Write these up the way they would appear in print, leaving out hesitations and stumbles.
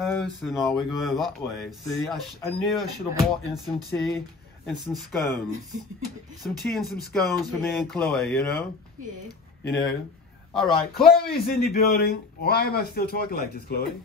Oh, so now we're going that way. See, I knew I should have brought in some tea and some scones. Some tea and some scones for me and Chloe, you know? Yeah. You know? All right, Chloe's in the building. Why am I still talking like this, Chloe?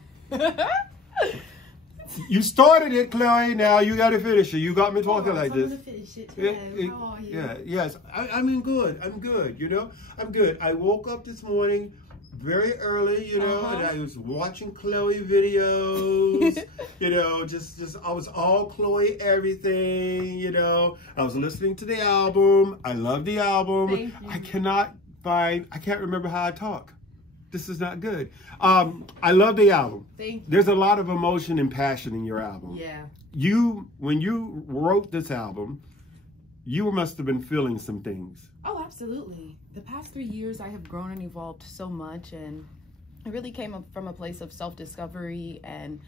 You started it, Chloe. Now you got to finish it. You got me talking like this. I'm gonna finish it today. How are you? Yeah, yes. I'm good. I'm good. You know, I'm good. I woke up this morning very early, you know, and I was watching Chloe videos. You know, just I was all Chloe everything. You know, I was listening to the album. I love the album. Thank you. I can't remember how I talk. This is not good. I love the album. Thank you. There's a lot of emotion and passion in your album. Yeah. When you wrote this album, you must have been feeling some things. Oh, absolutely. The past 3 years, I have grown and evolved so much, and it really came up from a place of self-discovery and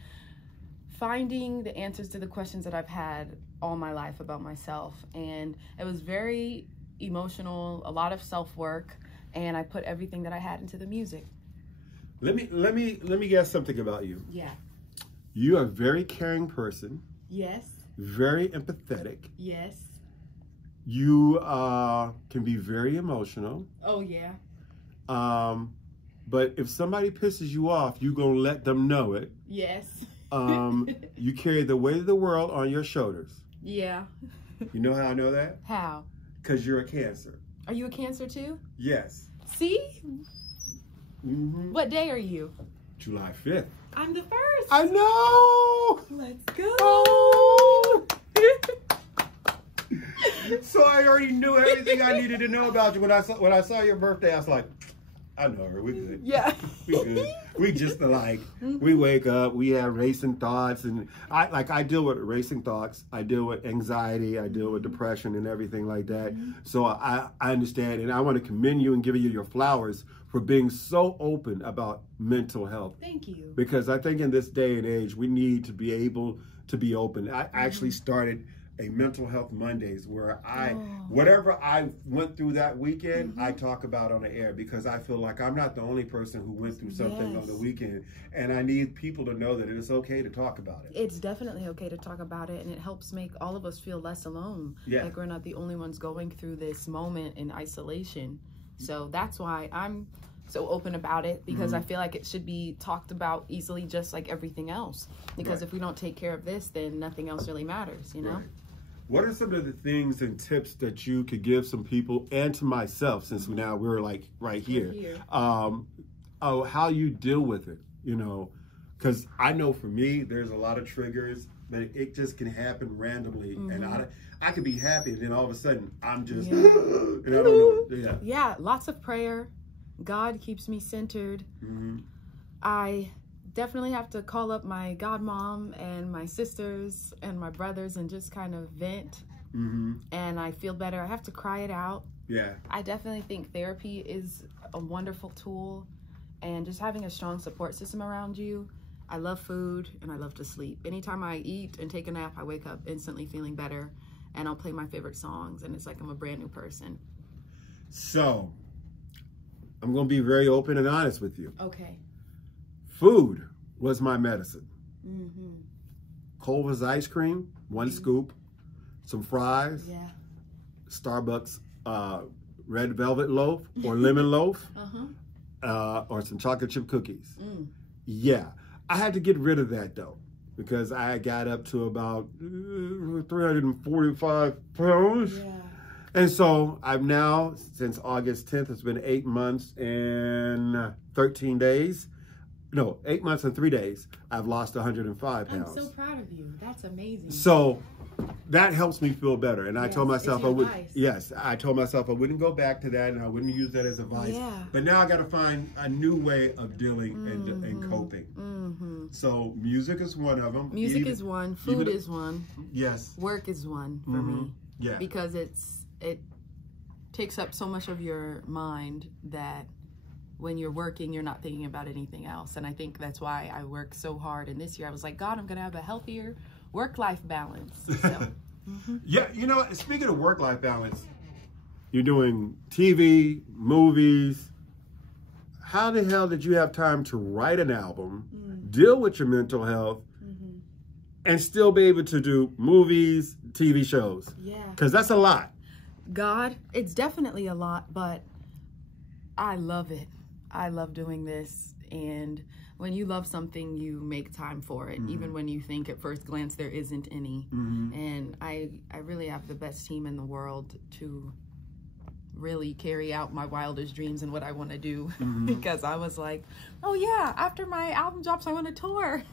finding the answers to the questions that I've had all my life about myself. And it was very emotional, a lot of self-work, and I put everything that I had into the music. Let me guess something about you. Yeah. You are a very caring person. Yes. Very empathetic. Yes. You can be very emotional. Oh, yeah. But if somebody pisses you off, you gonna let them know it. Yes. You carry the weight of the world on your shoulders. Yeah. You know how I know that? How? Because you're a Cancer. Are you a Cancer too? Yes. See? Mm-hmm. What day are you? July 5th. I'm the 1st. I know! Let's go. Oh! So I already knew everything I needed to know about you. When I saw your birthday, I was like, I know her. We good. Yeah. We good. We just alike. We wake up. We have racing thoughts, and I deal with racing thoughts. I deal with anxiety. I deal with depression and everything like that. So I understand, and I want to commend you and give you your flowers for being so open about mental health. Thank you. Because I think in this day and age, we need to be able to be open. I actually started a Mental Health Mondays where whatever I went through that weekend, I talk about on the air, because I feel like I'm not the only person who went through something on the weekend, and I need people to know that it's okay to talk about it. It's definitely okay to talk about it, and it helps make all of us feel less alone. Yeah. Like we're not the only ones going through this moment in isolation. So that's why I'm so open about it, because I feel like it should be talked about easily, just like everything else. Because if we don't take care of this, then nothing else really matters, you know? Right. What are some of the things and tips that you could give some people, and to myself, since we're like right here, how you deal with it, you know? Because I know for me, there's a lot of triggers, but it just can happen randomly. And I could be happy, and then all of a sudden, I'm just, and I don't know. Yeah, lots of prayer. God keeps me centered. I definitely have to call up my godmom and my sisters and my brothers and just kind of vent. And I feel better. I have to cry it out. Yeah. I definitely think therapy is a wonderful tool, and just having a strong support system around you. I love food and I love to sleep. Anytime I eat and take a nap, I wake up instantly feeling better, and I'll play my favorite songs, and it's like I'm a brand new person. So, I'm going to be very open and honest with you. Okay. Food was my medicine. Culver's ice cream, 1 scoop, some fries, Starbucks red velvet loaf or lemon loaf, or some chocolate chip cookies. Yeah, I had to get rid of that though, because I got up to about 345 pounds. And so I've now, since August 10th, it's been 8 months and 13 days. No, 8 months and 3 days, I've lost 105 pounds. I'm so proud of you. That's amazing. So that helps me feel better. And I told myself I would, advice. I told myself I wouldn't go back to that, and I wouldn't use that as advice. But now I got to find a new way of dealing and coping. So music is one of them. Music is one. Food is one. Yes. Work is one for me. Yeah. Because it takes up so much of your mind that when you're working, you're not thinking about anything else. And I think that's why I work so hard. And this year I was like, God, I'm going to have a healthier work-life balance. So, Yeah, you know, speaking of work-life balance, you're doing TV, movies. How the hell did you have time to write an album, deal with your mental health and still be able to do movies, TV shows. Yeah. Because that's a lot. God, it's definitely a lot, but I love it. I love doing this. And when you love something, you make time for it, even when you think at first glance there isn't any. And I really have the best team in the world to really carry out my wildest dreams and what I want to do. Because I was like, oh yeah, after my album drops, I want to tour.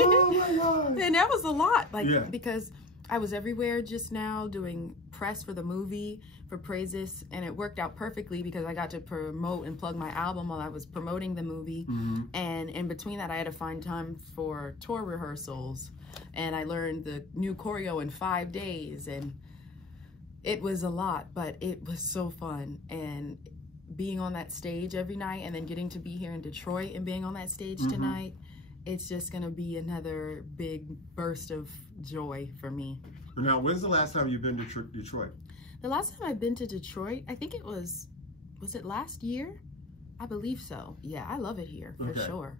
Oh my God. And that was a lot, because I was everywhere just now doing press for the movie, for Praise This, and it worked out perfectly because I got to promote and plug my album while I was promoting the movie. And in between that, I had to find time for tour rehearsals, and I learned the new choreo in 5 days, and it was a lot, but it was so fun. And being on that stage every night, and then getting to be here in Detroit and being on that stage tonight, it's just gonna be another big burst of joy for me. Now, when's the last time you've been to Detroit? The last time I've been to Detroit, I think it was it last year? I believe so. Yeah, I love it here, for sure.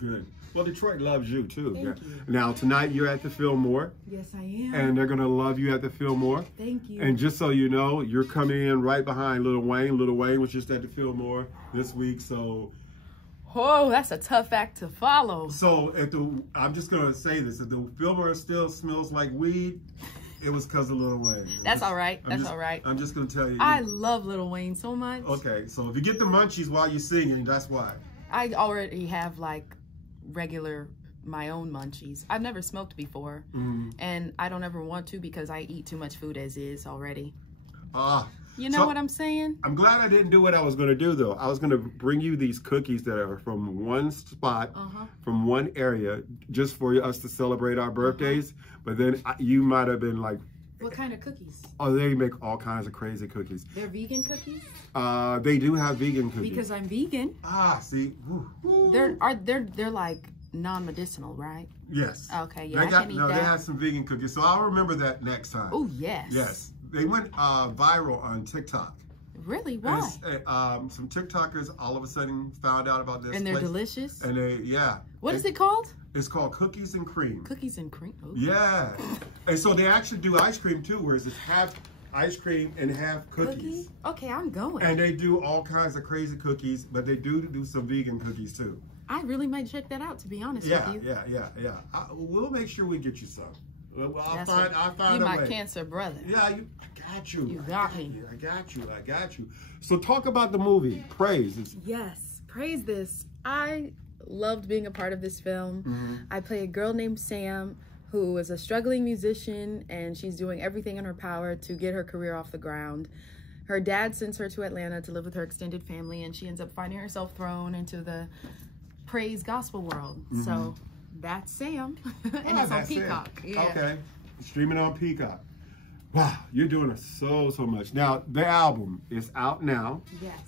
Good. Well, Detroit loves you, too. Thank you. Now, tonight you're at the Fillmore. Yes, I am. And they're going to love you at the Fillmore. Thank you. And just so you know, you're coming in right behind Lil Wayne. Lil Wayne was just at the Fillmore this week, so... Oh, that's a tough act to follow. So, I'm just going to say this. If the Fillmore still smells like weed, it was because of Lil Wayne. That's all right. All right. I'm just going to tell you. I love Lil Wayne so much. Okay, so if you get the munchies while you're singing, that's why. I already have, like, my own munchies. I've never smoked before, and I don't ever want to because I eat too much food as is already. You know what I'm saying? I'm glad I didn't do what I was going to do, though. I was going to bring you these cookies that are from one spot, from one area, just for us to celebrate our birthdays. But then you might have been like... What kind of cookies? Oh, they make all kinds of crazy cookies. They're vegan cookies? They do have vegan cookies. Because I'm vegan. See? Woo. They're like non-medicinal, right? Yes. Okay, yeah, I can eat that. They have some vegan cookies, so I'll remember that next time. Oh, yes. Yes. They went viral on TikTok. Really? Why? Some TikTokers all of a sudden found out about this. And they're delicious? And What is it called? It's called Cookies and Cream. Cookies and Cream? Ooh. Yeah. And so they actually do ice cream too, whereas it's half ice cream and half cookies. Okay, I'm going. And they do all kinds of crazy cookies, but they do some vegan cookies too. I really might check that out, to be honest with you. Yeah. We'll make sure we get you some. I'll find a way. You my cancer brother. Yeah, I got you. You got me. I got you. So talk about the movie, Praise. Yes, Praise This. I loved being a part of this film. I play a girl named Sam who is a struggling musician, and she's doing everything in her power to get her career off the ground. Her dad sends her to Atlanta to live with her extended family, and she ends up finding herself thrown into the praise gospel world. So that's Sam. And it's on Peacock. Yeah. Okay. Streaming on Peacock. Wow, you're doing so much. Now, the album is out now. Yes.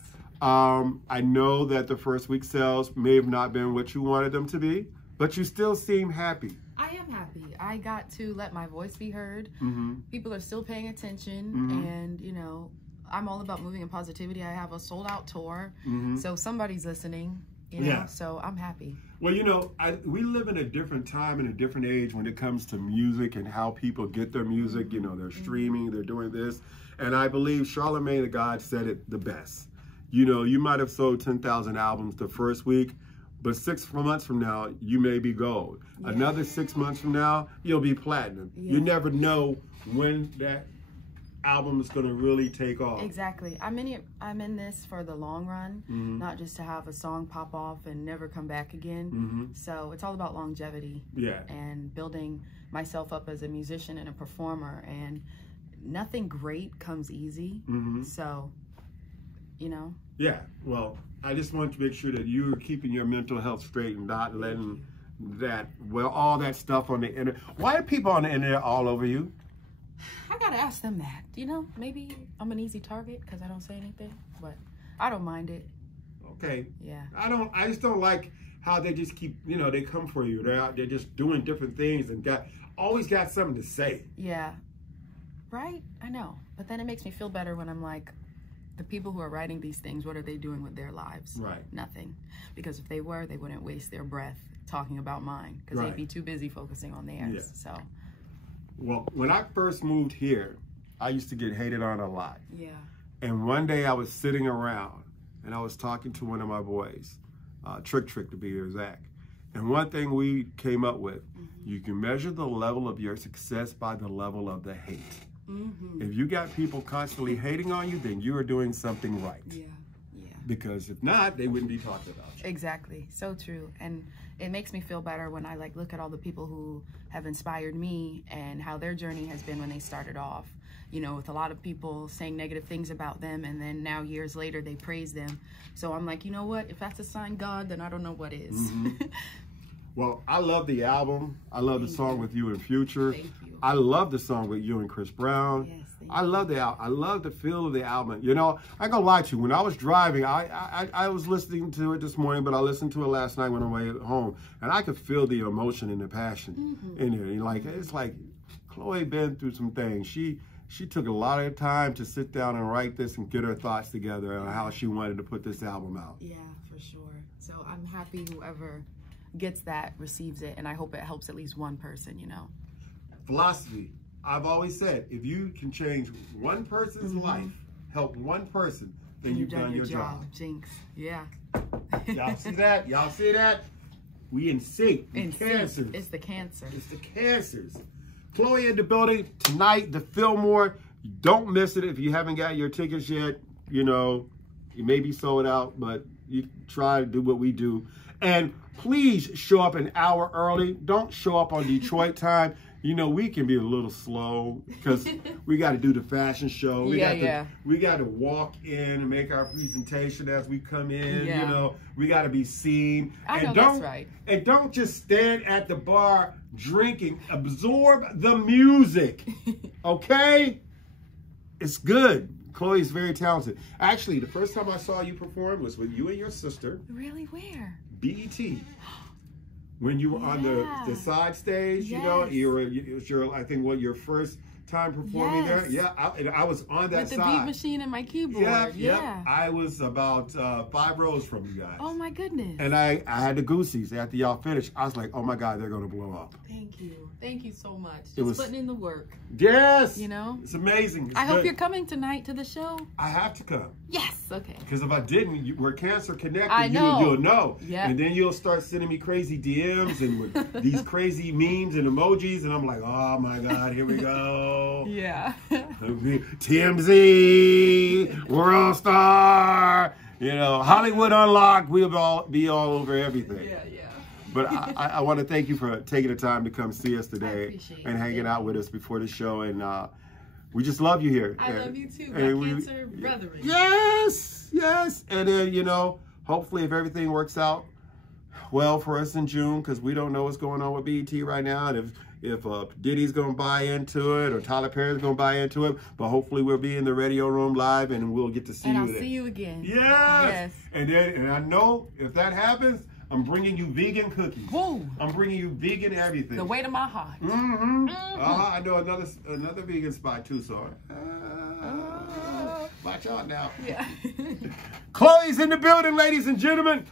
I know that the first week sales may have not been what you wanted them to be, but you still seem happy. I am happy. I got to let my voice be heard. People are still paying attention, and you know, I'm all about moving and positivity. I have a sold-out tour, so somebody's listening. You know, so I'm happy. Well, you know, we live in a different time and a different age when it comes to music and how people get their music. You know, they're streaming, they're doing this. And I believe Charlamagne the God said it the best. You know, you might have sold 10,000 albums the first week, but 6 months from now, you may be gold. Another 6 months from now, you'll be platinum. You never know when that album is going to really take off. Exactly. I'm in this for the long run, not just to have a song pop off and never come back again. So it's all about longevity. And building myself up as a musician and a performer, and nothing great comes easy. So, you know. Yeah. Well, I just want to make sure that you're keeping your mental health straight and not letting all that stuff on the internet. Why are people on the internet all over you? I gotta ask them that. You know, maybe I'm an easy target because I don't say anything, but I don't mind it. Okay. Yeah. I just don't like how they just keep, you know, they come for you. They're out there just doing different things and always got something to say. Yeah. Right? I know. But then it makes me feel better when I'm like, the people who are writing these things, what are they doing with their lives? Right. Nothing. Because if they were, they wouldn't waste their breath talking about mine, because they'd be too busy focusing on theirs. Yeah. So. Well, when I first moved here, I used to get hated on a lot. Yeah. And one day I was sitting around and I was talking to one of my boys, Trick to be exact. And one thing we came up with, you can measure the level of your success by the level of the hate. If you got people constantly hating on you, then you are doing something right. Yeah. Because if not, they wouldn't be talking about you. Exactly. So true. And it makes me feel better when I look at all the people who have inspired me and how their journey has been when they started off, you know, with a lot of people saying negative things about them, and then now years later they praise them. So I'm like, you know what? If that's a sign God, then I don't know what is. Well, I love the album. I love the song with you and Future. Thank you. I love the song with you and Chris Brown. Yes, I love the album. I love the feel of the album. You know, I ain't gonna lie to you. When I was driving, I was listening to it this morning, but I listened to it last night when I went home, and I could feel the emotion and the passion in it. And like, it's like Chloe been through some things. She took a lot of time to sit down and write this and get her thoughts together on how she wanted to put this album out. Yeah, for sure. So I'm happy whoever gets that receives it, and I hope it helps at least one person, you know. Philosophy. I've always said, if you can change one person's life, help one person, then you've done your job. Jinx. Yeah. Y'all see that? Y'all see that? We in sync. Cancers. It's the cancer. It's the cancers. Chloe in the building tonight, the Fillmore. Don't miss it if you haven't got your tickets yet. You know, you may be sold out, but you try to do what we do. And please show up an hour early. Don't show up on Detroit time. You know, we can be a little slow because we got to do the fashion show. We got to walk in and make our presentation as we come in. You know, we got to be seen. That's right. And don't just stand at the bar drinking. Absorb the music, okay? It's good. Chloe's very talented. Actually, the first time I saw you perform was with you and your sister. Really? Where? BET. When you were on the side stage, you know, it was your, I think, your first time performing there. Yeah, I was on that with the side. beat machine and my keyboard. Yeah. I was about 5 rows from you guys. Oh my goodness. And I had the goosies after y'all finished. I was like, oh my God, they're gonna blow up. Thank you. Thank you so much. Just putting in the work. Yes. You know? It's amazing. I hope you're coming tonight to the show. I have to come. Yes. Okay. Because if I didn't, we're cancer connected. I know. You'll know. Yeah. And then you'll start sending me crazy DMs and with these crazy memes and emojis, and I'm like, oh my God, here we go. Yeah. TMZ, World Star, you know, Hollywood Unlocked. We'll be all over everything. Yeah. But I want to thank you for taking the time to come see us today and hanging out with us before the show. And we just love you here. I love you too, my cancer brethren. Yes. And then, you know, hopefully if everything works out well for us in June, because we don't know what's going on with BET right now. And if Diddy's going to buy into it or Tyler Perry's going to buy into it. But hopefully we'll be in the radio room live and we'll get to see you there. And I'll see you again. Yes. And I know if that happens, I'm bringing you vegan cookies. Whoa. I'm bringing you vegan everything. The way to my heart. I know another vegan spot too, so watch out now. Yeah. Chloe's in the building, ladies and gentlemen.